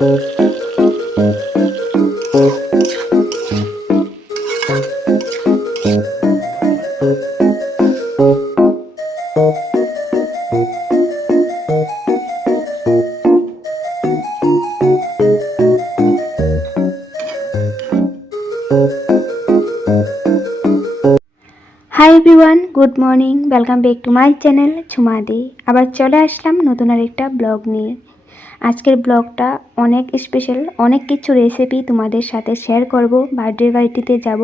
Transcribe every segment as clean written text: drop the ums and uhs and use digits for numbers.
High everyone, good morning. Welcome back to my channel Jhumadi. আবার চলে আসলাম নতুন আরেকটা ব্লগ নিয়ে। আজকের ব্লগটা অনেক স্পেশাল, অনেক কিছু রেসিপি তোমাদের সাথে শেয়ার করব। বার্থডে পার্টিতে যাব,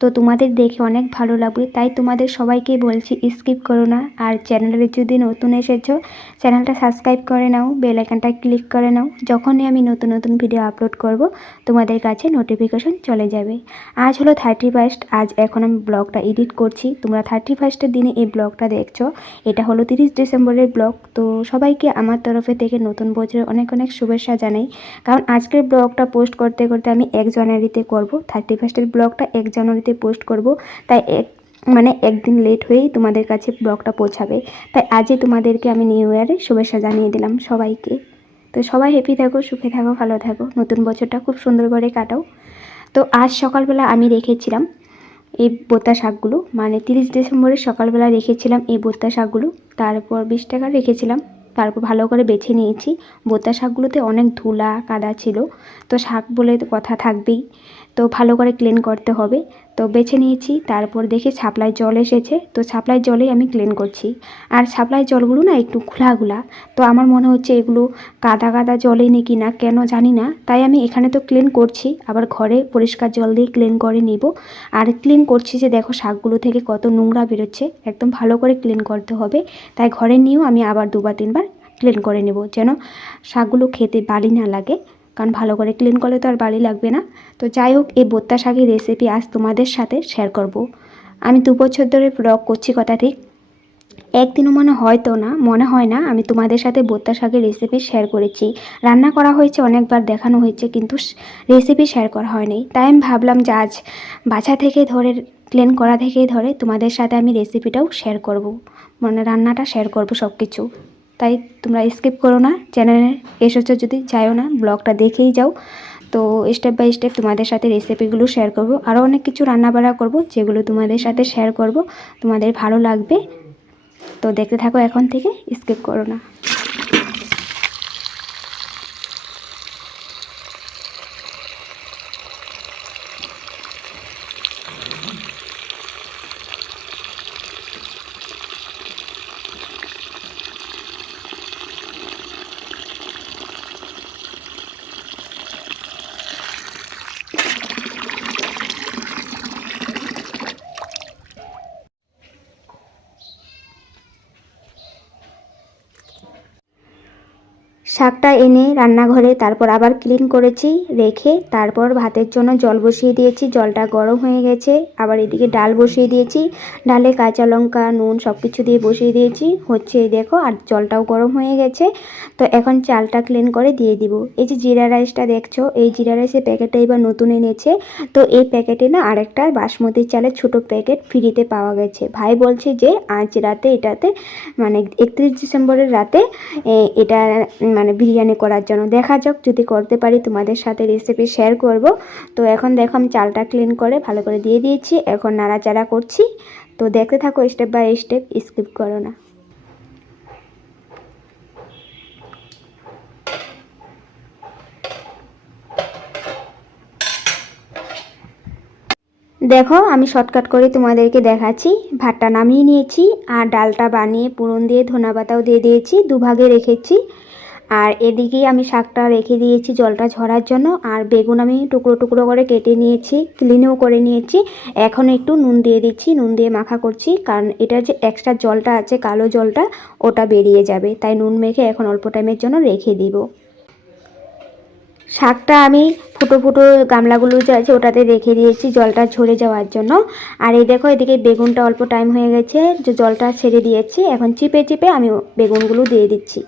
তো তোমাদের দেখে অনেক ভালো লাগবে, তাই তোমাদের সবাইকে বলছি স্কিপ করো না। আর চ্যানেলে যদি নতুন এসেছো, চ্যানেলটা সাবস্ক্রাইব করে নাও, বেল আইকনটা ক্লিক করে নাও। যখনই আমি নতুন নতুন ভিডিও আপলোড করব তোমাদের কাছে নোটিফিকেশন চলে যাবে। আজ হলো 31। আজ এখন আমি ব্লগটা এডিট করছি। তোমরা 31-এর দিনে এই ব্লগটা দেখছো। এটা হলো 30 ডিসেম্বরের ব্লগ। তো সবাইকে আমার তরফে থেকে নতুন বছরের অনেক অনেক শুভেচ্ছা জানাই। কারণ আজকের ব্লগটা পোস্ট করতে করতে আমি 1 জানুয়ারিতে করব। 31-এর ব্লগটা 1 জানুয়ারিতে পোস্ট করব, তাই একদিন লেট হয়েই তোমাদের কাছে ব্লগটা পৌঁছাবে। তাই আজই তোমাদেরকে আমি নিউ ইয়ারের শুভেচ্ছা জানিয়ে দিলাম সবাইকে। তো সবাই হ্যাপি থাকো, সুখে থাকো, ভালো থাকো, নতুন বছরটা খুব সুন্দর করে কাটাও। তো আজ সকালবেলা আমি রেখেছিলাম এই বোতা শাকগুলো, মানে 30 ডিসেম্বরের সকালবেলা রেখেছিলাম এই বোতা শাকগুলো। তারপর 20 টাকা রেখেছিলাম। তারপর ভালো করে বেছে নিয়েছি। বোতা শাকগুলোতে অনেক ধুলা কাদা ছিল, তো শাক বলে কথা থাকবেই, তো ভালো করে ক্লিন করতে হবে। তো বেছে নিয়েছি। তারপর দেখি সাপ্লাই জল এসেছে, তো সাপ্লাই জলেই আমি ক্লিন করছি। আর সাপ্লাই জলগুলো না একটু ঘোলা, তো আমার মনে হচ্ছে এগুলো কাদা কাদা জলে নাকি না, কেন জানি না। তাই আমি এখানে তো ক্লিন করছি, আবার ঘরে পরিষ্কার জল দিয়ে ক্লিন করে নিব। আর ক্লিন করছি যে দেখো শাকগুলো থেকে কত নোংরা বেরোচ্ছে, একদম ভালো করে ক্লিন করতে হবে। তাই ঘরে নিয়েও আমি আবার 2-3 বার ক্লিন করে নেব, যেন শাকগুলো খেতে বালি না লাগে। কারণ ভালো করে ক্লিন করলে তো আর বালি লাগবে না। তো যাই হোক, এই বোত্তা শাকের রেসিপি আজ তোমাদের সাথে শেয়ার করব। আমি 2 বছর ধরে ব্লগ করছি, কথা ঠিক একদিনও মনে হয় না আমি তোমাদের সাথে বোত্তা শাকের রেসিপি শেয়ার করেছি। রান্না করা হয়েছে, অনেকবার দেখানো হয়েছে, কিন্তু রেসিপি শেয়ার করা হয়নি। তাই আমি ভাবলাম যে আজ বাছা থেকে ধরে ক্লিন করা থেকে ধরে তোমাদের সাথে আমি রেসিপিটাও শেয়ার করব, মানে রান্নাটা শেয়ার করব সব কিছু। তাই তোমরা স্কিপ করো না, চ্যানেলে এসেছো যদি যাও না, ব্লগটা দেখেই যাও। তো স্টেপ বাই স্টেপ তোমাদের সাথে রেসিপিগুলো শেয়ার করব। আরও অনেক কিছু রান্নাবাড়া করব, যেগুলো তোমাদের সাথে শেয়ার করব, তোমাদের ভালো লাগবে। তো দেখতে থাকো, এখন থেকে স্কিপ করো না। শাকটা এনে রান্নাঘরে তারপর আবার ক্লিন করেছি, রেখে তারপর ভাতের জন্য জল বসিয়ে দিয়েছি। জলটা গরম হয়ে গেছে। আবার এদিকে ডাল বসিয়ে দিয়েছি। ডালে কাঁচা লঙ্কা নুন সব কিছু দিয়ে বসিয়ে দিয়েছি, হচ্ছে দেখো। আর জলটাও গরম হয়ে গেছে। তো এখন চালটা ক্লিন করে দিয়ে দিব। এই যে জিরা রাইসটা দেখছো, এই জিরা রাইসের প্যাকেটটা এবার নতুন এনেছে। তো এই প্যাকেটে না আরেকটা বাসমতি চালের ছোটো প্যাকেট ফ্রিতে পাওয়া গেছে। ভাই বলছে যে আজ রাতে এটাতে, মানে 31 ডিসেম্বরের রাতে এটা মানে বিরিয়ানি করার জন্য। দেখা যাক, যদি করতে পারি তোমাদের সাথে রেসিপি শেয়ার করব। তো এখন দেখো আমি চালটা ক্লিন করে ভালো করে দিয়ে দিয়েছি, এখন নাড়াচাড়া করছি। তো দেখতে থাকো স্টেপ বাই স্টেপ, স্কিপ করো না। দেখো আমি শর্টকাট করে তোমাদেরকে দেখাচ্ছি। ভাতটা নামিয়ে নিয়েছি, আর ডালটা বানিয়ে পুরন দিয়ে ধনেপাতাও দিয়ে দিয়েছি, দুভাগে রেখেছি। আর এদিকে আমি শাকটা রেখে দিয়েছি জলটা ঝরার জন্য। আর বেগুন আমি টুকরো টুকরো করে কেটে নিয়েছি, ক্লিনও করে নিয়েছি। এখন একটু নুন দিয়ে দিচ্ছি, নুন দিয়ে মাখা করছি, কারণ এটার যে এক্সট্রা জলটা আছে, কালো জলটা, ওটা বেরিয়ে যাবে। তাই নুন মেখে এখন অল্প টাইমের জন্য রেখে দিব। শাকটা আমি ফুটো ফুটো গামলাগুলো যে আছে ওটাতে রেখে দিয়েছি জলটা ঝরে যাওয়ার জন্য। আর এই দেখো এদিকে বেগুনটা অল্প টাইম হয়ে গেছে, যে জলটা ছেড়ে দিয়েছি। এখন চিপে চিপে আমি বেগুনগুলো দিয়ে দিচ্ছি।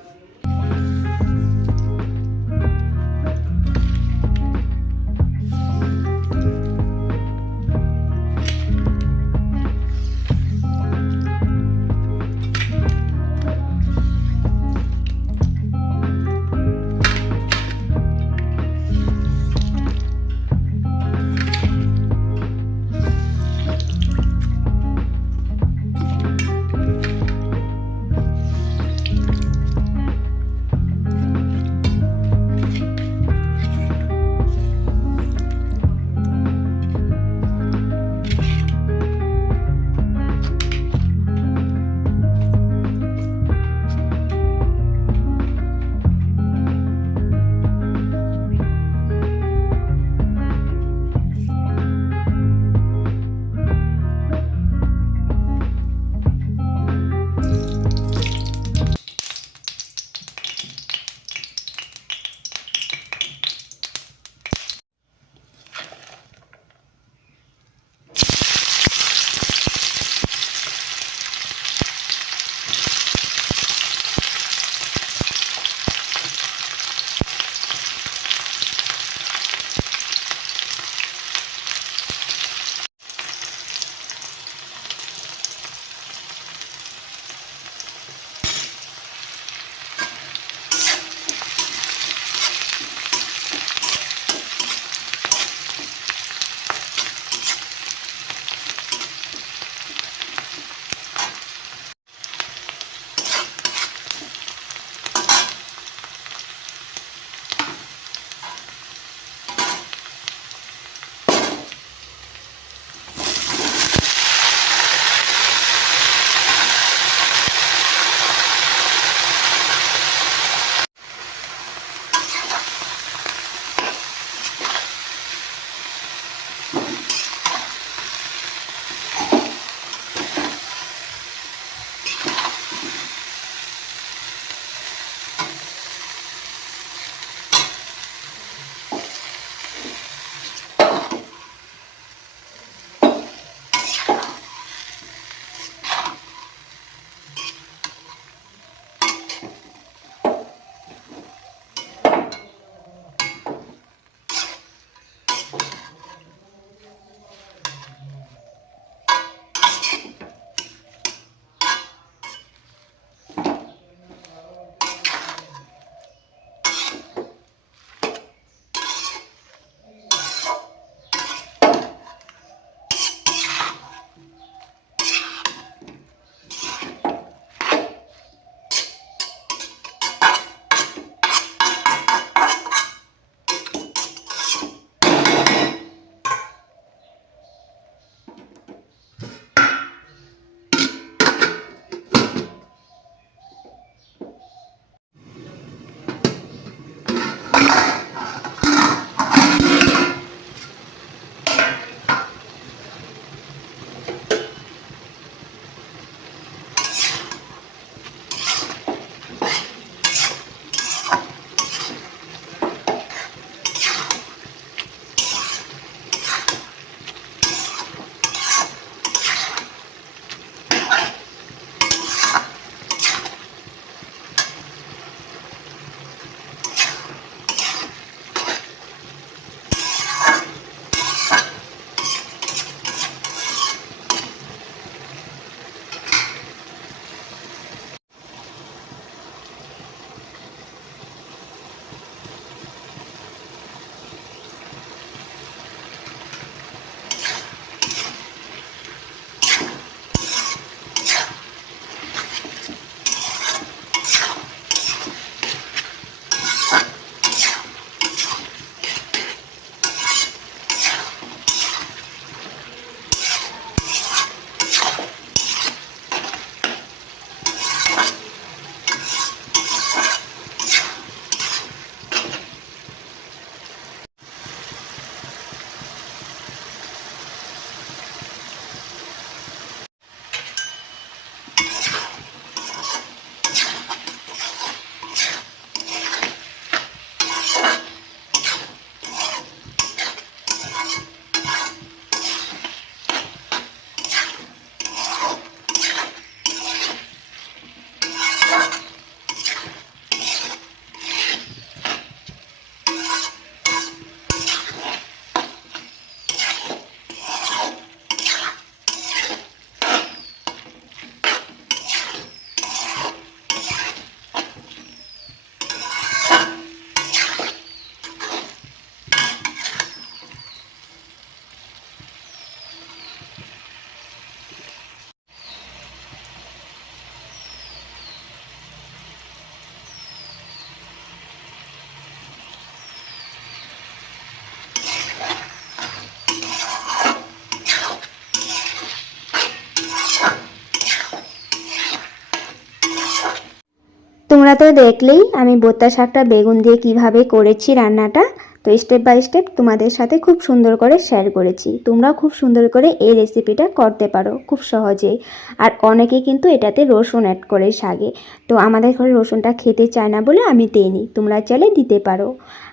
তোমরা তো দেখলেই আমি বোত্তা শাকটা বেগুন দিয়ে কিভাবে করেছি রান্নাটা। তো স্টেপ বাই স্টেপ তোমাদের সাথে খুব সুন্দর করে শেয়ার করেছি। তোমরাও খুব সুন্দর করে এই রেসিপিটা করতে পারো খুব সহজেই। আর অনেকে কিন্তু এটাতে রসুন অ্যাড করে শাকে, তো আমাদের ঘরে রসুনটা খেতে চায় না বলে আমি দিইনি, তোমরা চাইলে দিতে পারো।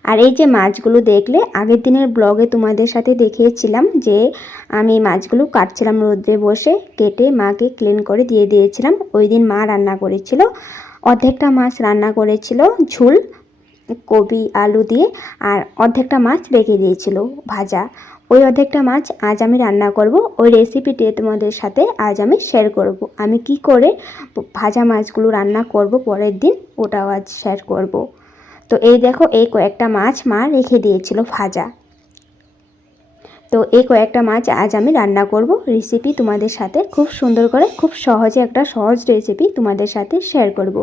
আর এই যে মাছগুলো দেখলে আগের দিনের ব্লগে তোমাদের সাথে দেখিয়েছিলাম যে আমি মাছগুলো কাটছিলাম রোদ্রে বসে, কেটে মাকে ক্লিন করে দিয়ে দিয়েছিলাম। ওই দিন মা রান্না করেছিল, অর্ধেকটা মাছ রান্না করেছিল ঝোল কপি আলু দিয়ে, আর অর্ধেকটা মাছ রেখে দিয়েছিল ভাজা। ওই অর্ধেকটা মাছ আজ আমি রান্না করব, ওই রেসিপিটি তোমাদের সাথে আজ আমি শেয়ার করব। আমি কি করে ভাজা মাছগুলো রান্না করব পরের দিন, ওটাও আজ শেয়ার করব। তো এই দেখো, এই কয়েকটা মাছ মা রেখে দিয়েছিল ভাজা। তো এই কয়েকটা মাছ আজ আমি রান্না করব। রেসিপি তোমাদের সাথে খুব সুন্দর করে, খুব সহজে একটা সহজ রেসিপি তোমাদের সাথে শেয়ার করব।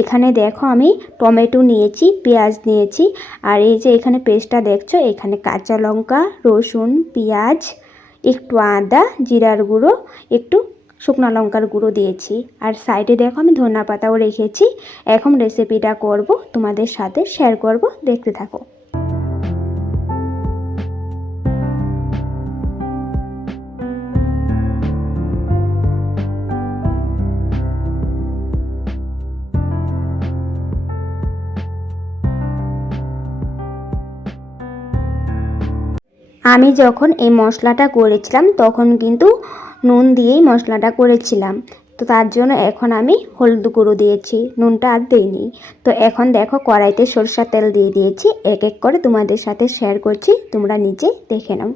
এখানে দেখো আমি টমেটো নিয়েছি, পেঁয়াজ নিয়েছি, আর এই যে এখানে পেস্টটা দেখছো, এখানে কাঁচা লঙ্কা, রসুন, পেঁয়াজ, একটু আদা, জিরার গুঁড়ো, একটু শুকনো লঙ্কার গুঁড়ো দিয়েছি। আর সাইডে দেখো আমি ধনিয়া পাতাও রেখেছি। এখন রেসিপিটা করব, তোমাদের সাথে শেয়ার করব, দেখতে থাকো। আমি যখন এই মশলাটা করেছিলাম তখন কিন্তু নুন দিয়েই মশলাটা করেছিলাম, তো তার জন্য এখন আমি হলুদ গুঁড়ো দিয়েছি, নুনটা আর দিইনি। তো এখন দেখো কড়াইতে সরষের তেল দিয়ে দিয়েছি, এক এক করে তোমাদের সাথে শেয়ার করছি, তোমরা নিজে দেখে নাও।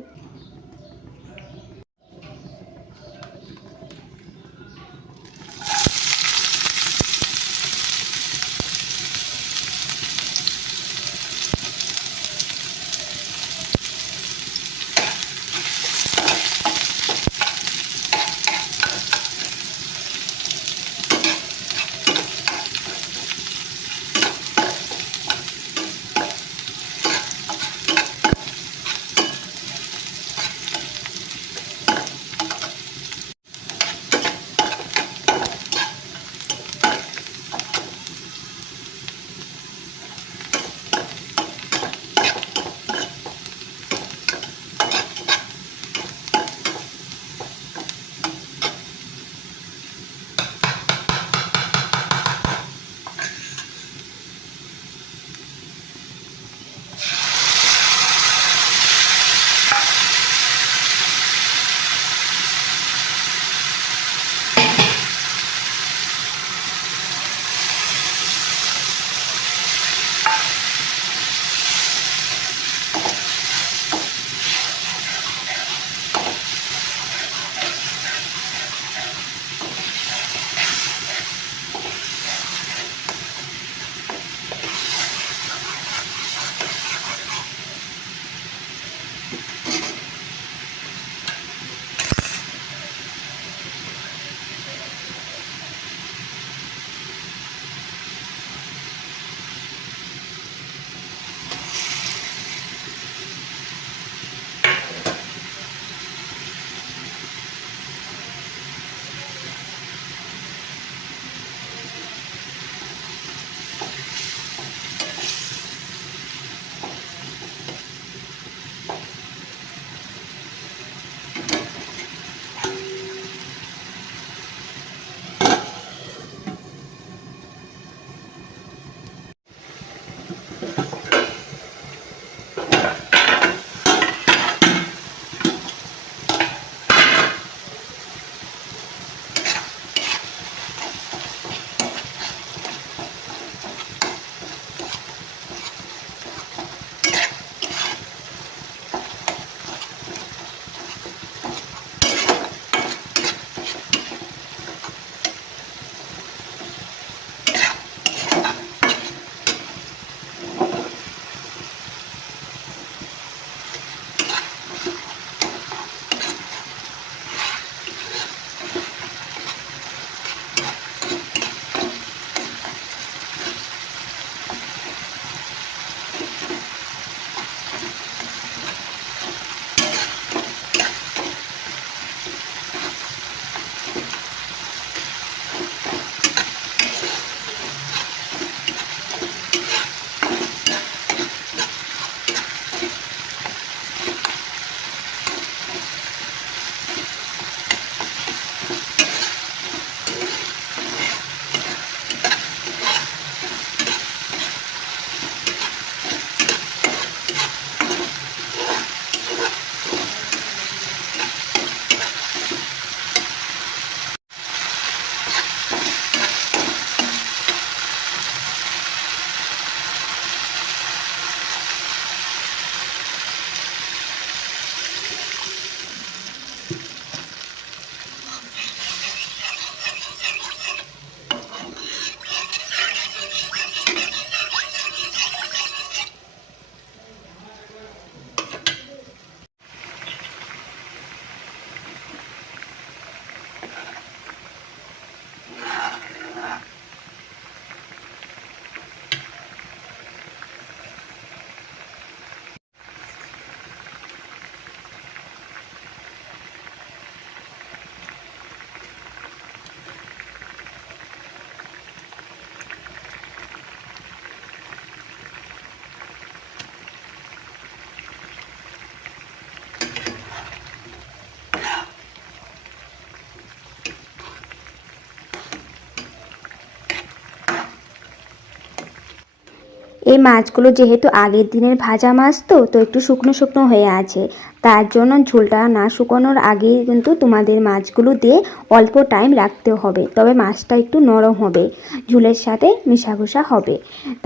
এই মাছগুলো যেহেতু আগের দিনের ভাজা মাছ তো একটু শুকনো শুকনো হয়ে আছে, তার জন্য ঝোলটা না শুকানোর আগেই কিন্তু তোমাদের মাছগুলো দিয়ে অল্প টাইম রাখতে হবে, তবে মাছটা একটু নরম হবে, ঝোলের সাথে মিশাঘুষা হবে।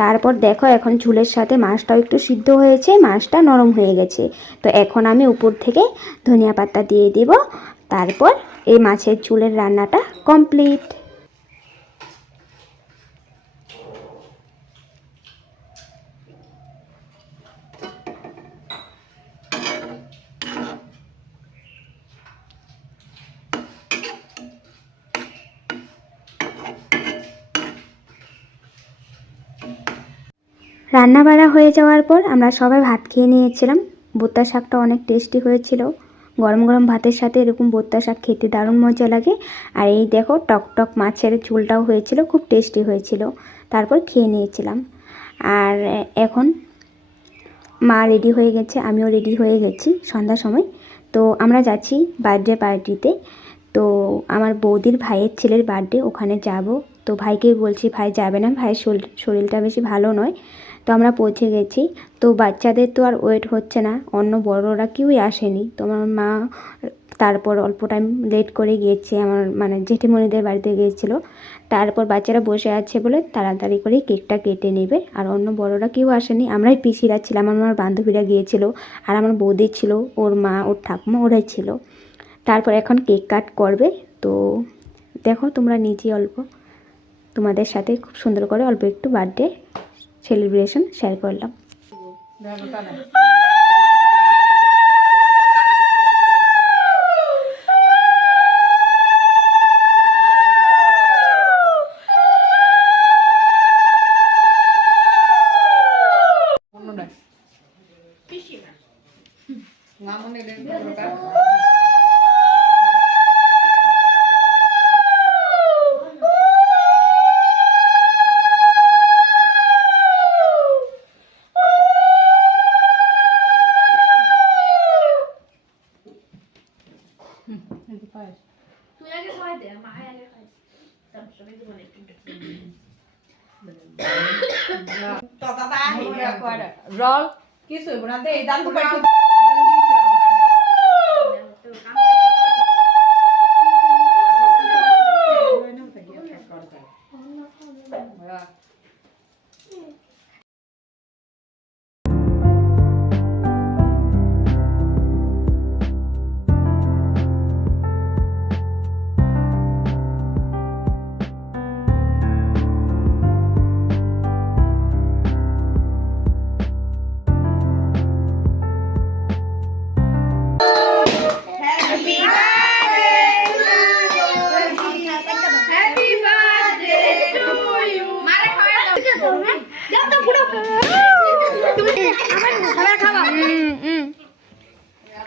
তারপর দেখো এখন ঝোলের সাথে মাছটাও একটু সিদ্ধ হয়েছে, মাছটা নরম হয়ে গেছে। তো এখন আমি উপর থেকে ধনিয়া পাতা দিয়ে দেব। তারপর এই মাছের ঝোলের রান্নাটা কমপ্লিট। রান্না বাড়া হয়ে যাওয়ার পর আমরা সবাই ভাত খেয়ে নিয়েছিলাম। ভুট্টা শাকটা অনেক টেস্টি হয়েছিল, গরম গরম ভাতের সাথে এরকম ভুট্টা শাক খেতে দারুণ মজা লাগে। আর এই দেখো টক টক মাছের ঝোলটাও হয়েছিল, খুব টেস্টি হয়েছিল। তারপর খেয়ে নিয়েছিলাম। আর এখন মা রেডি হয়ে গেছে, আমিও রেডি হয়ে গেছি সন্ধ্যার সময়। তো আমরা যাচ্ছি বার্থডে পার্টিতে। তো আমার বৌদির ভাইয়ের ছেলের বার্থডে, ওখানে যাব। তো ভাইকে বলছি ভাই যাবে না, ভাইয়ের শরীরটা বেশি ভালো নয়। তো আমরা পৌঁছে গেছি। তো বাচ্চাদের তো আর ওয়েট হচ্ছে না, অন্য বড়রা কেউই আসেনি। তো আমার মা তারপর অল্প টাইম লেট করে গিয়েছে, আমার মানে জেঠিমণিদের বাড়িতে গিয়েছিল। তারপর বাচ্চারা বসে আছে বলে তাড়াতাড়ি করে কেকটা কেটে নেবে, আর অন্য বড়রা কেউ আসেনি, আমরাই পিসিরা ছিলাম, আমার বান্ধবীরা গিয়েছিল, আর আমার বৌদি ছিল, ওর মা, ওর ঠাকুমা, ওরাই ছিল। তারপর এখন কেক কাট করবে। তো দেখো তোমরা নিজে অল্প তোমাদের সাথে খুব সুন্দর করে অল্প একটু বার্থডে সেলিব্রেশন শেয়ার করলাম। তুই আগে খাওয়াই দে, মা আগে খাই। তারপর সবাই দিব না একটু। রল কিছু বনাতে এই দান তো পাইছো।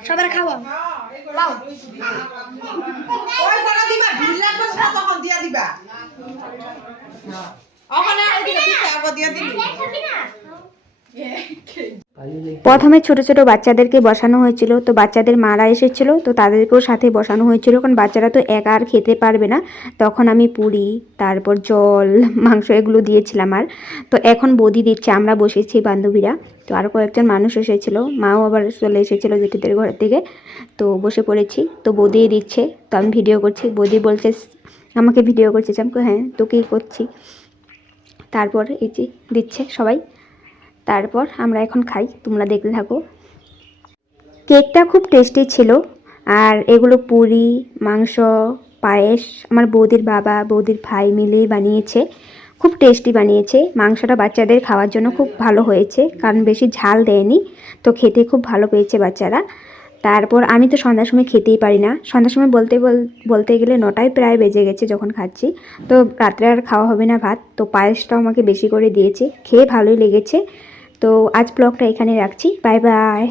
সবার খাওয়া লাও ওই টাকা দিবা ঢিলা করছ না তখন দিয়া দিবা ওখানে এদিকে দিতে আগে দিয়া দিবি। প্রথমে ছোট ছোট বাচ্চাদেরকে বসানো হয়েছিল, তো বাচ্চাদের মারা এসেছিল, তো তাদেরকেও সাথে বসানো হয়েছিল, কারণ বাচ্চারা তো একা আর খেতে পারবে না। তখন আমি পুরি, তারপর জল, মাংস এগুলো দিয়েছিলাম। আর তো এখন বৌদি দিচ্ছে, আমরা বসেছি বান্ধবীরা। তো আরও কয়েকজন মানুষ এসেছিল, মাও আবার চলে এসেছিলো জেঠিদের ঘর থেকে। তো বসে পড়েছি, তো বৌদি দিচ্ছে, তো আমি ভিডিও করছি। বৌদি বলছে আমাকে ভিডিও করছে, আমি হ্যাঁ তোকেই করছি। তারপর এই যে দিচ্ছে সবাই। তারপর আমরা এখন খাই, তোমরা দেখতে থাকো। কেকটা খুব টেস্টি ছিল। আর এগুলো পুরি, মাংস, পায়েস আমার বৌদির বাবা, বৌদির ভাই মিলেই বানিয়েছে, খুব টেস্টি বানিয়েছে। মাংসটা বাচ্চাদের খাওয়ার জন্য খুব ভালো হয়েছে, কারণ বেশি ঝাল দেয়নি, তো খেতে খুব ভালো পেয়েছে বাচ্চারা। তারপর আমি তো সন্ধ্যার সময় খেতেই পারি না, সন্ধ্যার সময় বলতে গেলে 9টায় প্রায় বেজে গেছে যখন খাচ্ছি। তো রাত্রে আর খাওয়া হবে না ভাত, তো পায়েসটাও আমাকে বেশি করে দিয়েছে, খেয়ে ভালোই লেগেছে। তো আজ ব্লগটা এখানে রাখছি, বাই বাই।